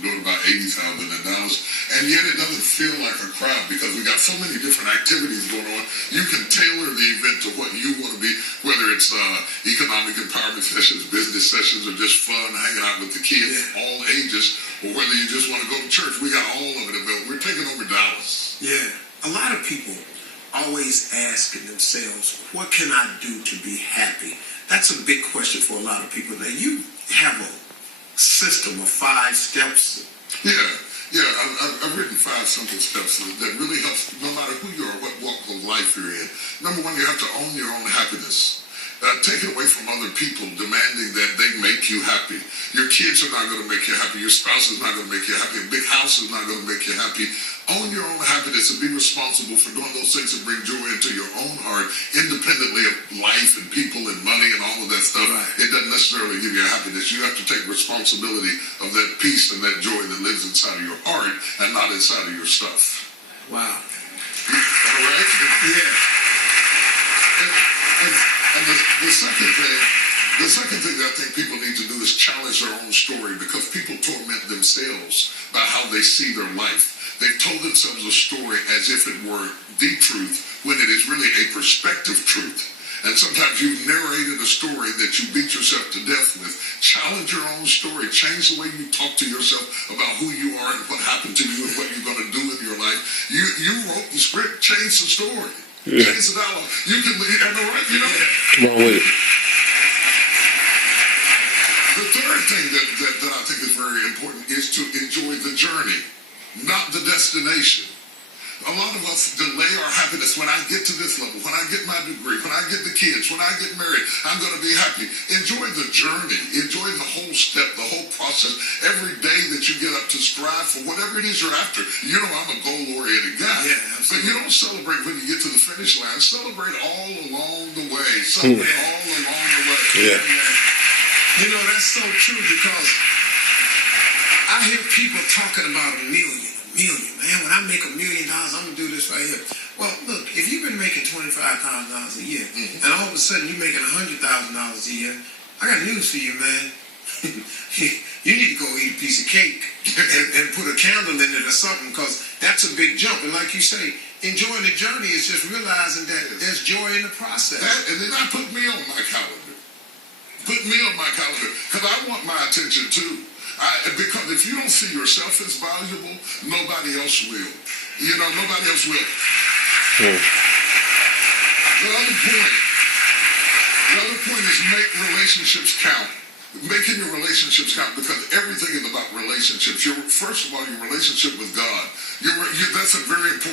doing about 80,000 in Dallas, and yet it doesn't feel like a crowd because we got so many different activities going on. You can tailor the event to what you want to be, whether it's economic empowerment sessions, business sessions, or just fun, hanging out with the kids, all ages, or whether you just want to go to church. We got all of it available. We're taking over Dallas. Yeah. A lot of people always asking themselves, what can I do to be happy? That's a big question for a lot of people. Now, you have a system of 5 steps. I've written 5 simple steps that really helps no matter who you are, what walk of life you're in. Number 1, you have to own your own happiness. Take it away from other people demanding that they make you happy. Your kids are not going to make you happy. Your spouse is not going to make you happy. A big house is not going to make you happy. Own your own happiness and be responsible for doing those things that bring joy into your own heart, independently of life and people and money and all of that stuff. It doesn't necessarily give you happiness. You have to take responsibility of that peace and that joy that lives inside of your heart and not inside of your stuff. Wow. All right? Yeah. And the second thing that I think people need to do is challenge their own story, because people torment themselves by how they see their life. They've told themselves a story as if it were the truth when it is really a perspective truth. And sometimes you've narrated a story that you beat yourself to death with. Challenge your own story. Change the way you talk to yourself about who you are and what happened to you and what you're going to do in your life. You wrote the script. Change the story. Change the dialogue. You can leave. Am I right? You know? Come on with it. The third thing that I think is very important is to enjoy the journey, not the destination. A lot of us delay our happiness. When I get to this level, when I get my degree, when I get the kids, when I get married, I'm going to be happy. Enjoy the journey. Enjoy the whole step, the whole process. Every day that you get up to strive for whatever it is you're after. You know, I'm a goal-oriented guy. But you don't celebrate when you get to the finish line. Celebrate all along the way. Celebrate all along the way. Yeah. You know, that's so true, because I hear people talking about a million. Man, when I make $1 million, I'm going to do this right here. Well, look, if you've been making $25,000 a year, and all of a sudden you're making $100,000 a year, I got news for you, man. You need to go eat a piece of cake and put a candle in it or something, because that's a big jump. And like you say, enjoying the journey is just realizing that there's joy in the process. And then I put me on my calendar. Put me on my calendar, because I want my attention too. Because if you don't see yourself as valuable, nobody else will. You know, nobody else will. The other point is make relationships count. Making your relationships count, because everything is about relationships. First of all, your relationship with God. That's a very important